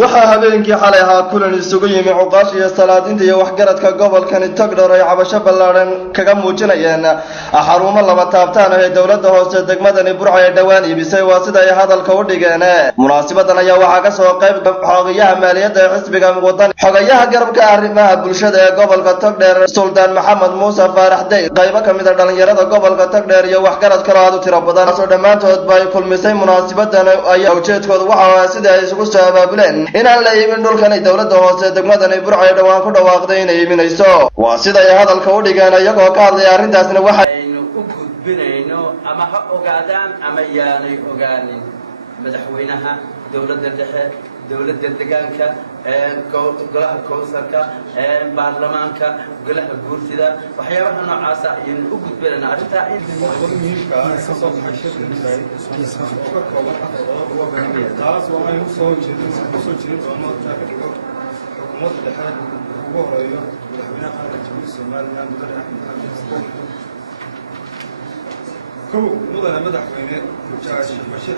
waxaa habeenkii xalay ahaa kulan isugu yimi cuqaash iyo salaadiinta iyo waxgaradka gobolkani Togdheer ay cabasho ballaaran kaga muujinayeen xarumo laba taabtaan ee dawladda hoose degmadani Burco ay dhawaan iibisay waa sida ay hadalka u dhigeen. Munaasabaddan ayaa waxaa ka soo qayb xogayaha maaliyadda ee xisbiga wadani, xogayaha garabka arrimaha bulshada ee gobolka Togdheer Sultan Maxamed Muuse Faarax Dey, qaybo ka mid ah dhalinyarada gobolka Togdheer iyo waxgarad kale oo tiro badan oo dhamaantood bay kulmisay. Munaasabaddan ayaa ujeedkoodu waxa ahaa sida ay isugu soo abaabuleen inaan la iibin dhulkan ay dawladda hoose degmadani Burco ay dhawaan ku dhawaaqday inay iibinayso. Waa sida ay hadalka u dhigeen iyagoo ka hadlay arrintaasna waxa aynu u gudbinayno ama ha ogaadaan ama yaanay ogaanin madaxweynaha dawladda dhexe, dawladda deegaanka, golaha kowsalka, baarlamaanka, golaha guurtida, waxyaabaha noocaas ah ayaynu u gudbinayna arrintaa taas oo ay soo jeedin doono xukuumadda dhexe ugu horeeyo madaxweynaha qaranka jamhuuriyadda Soomaaliya Mudane Axmed Maxamed mudane madaxweyne Bashir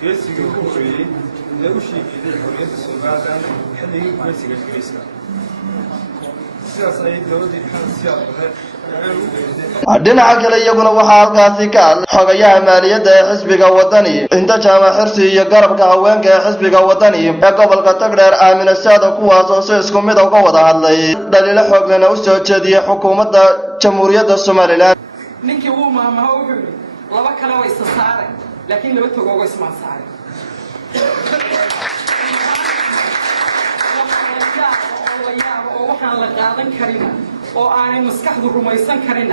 geesigii ugu horeeyey ee u sheegay xorriyadda Soomaaliya xilligii gumaysiga Ingiriiska. sidaas ay dawladda Maxamed Siyaad Barre dhinaca kale iyaguna waxaa halkaasi ka hadlay xogayaha maaliyadda ee xisbiga wadani inta jaamac xirsi iyo garabka haweenka ee xisbiga wadani ee gobolka Togdheer Aamina Saado, kuwaas oo si isku mid ah uga wada hadlay dhaliilo xoog leh oo soo jeediyay xukuumadda jamhuuriyadda Soomaaliland. ninkii uu maamaha wuxuu yiri laba kale way isa saaray laakiin laba togogo isma saaray. waxaan la qaadan karin oo aanay maskaxdu rumaysan karin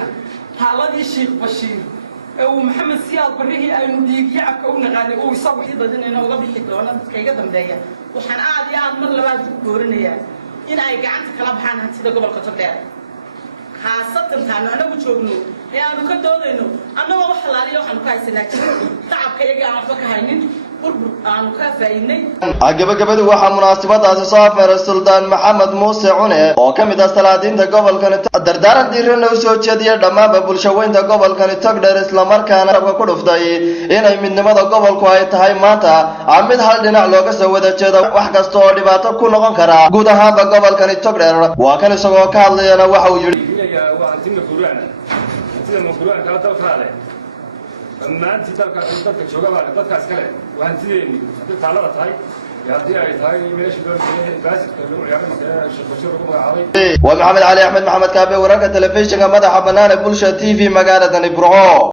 haaladii Sheekh Bashiir oo Maxamed Siyaad Barre aynu dhiigyacabka u naqaanay oo isagu xididina uga bixi doona dadka iga dambeeya. waxaan aad iyo aad mar labaad u dooranayaa in ay gacanta kala baxaan hantida gobolka Togdheer, khaasatan taanu anagu joogno ee aanu ka doodayno annagoo wax halaaliyo waxaanu ka haysanaa tacabka iyaga aan waxba ka haynin burbur aanu ka faa'iidnay. gabagabadii waxaa munaasabadaasi soo afmeeray Sultan Maxamed Muuse Cune oo ka mid ah salaadiinta gobolkani dardaaran diiran u soo jeediyay dhammaanba bulshooyinka gobolkani Togdheer, isla markaana ku dhuftay inay midnimada gobolku ay tahay maanta mid hal dhinac looga soo wada jeedo wax kasta oo dhibaato ku noqon kara guud ahaanba gobolkani Togdheer. waa kan isagoo ka hadlayana waxa uu yiri maanta dalka jooga baa dadkaas kale waxaan tideeni taalada tahay hadii ay tahay meesha baasidka lagu ciyaaro markaa Sheekh Bashiir ugu magacaabay. waa Maxamed Ali Axmed Maxamed Kaabe, wararka telefishinka madaxa bannaan ee Bulsha TV magaalada Burco.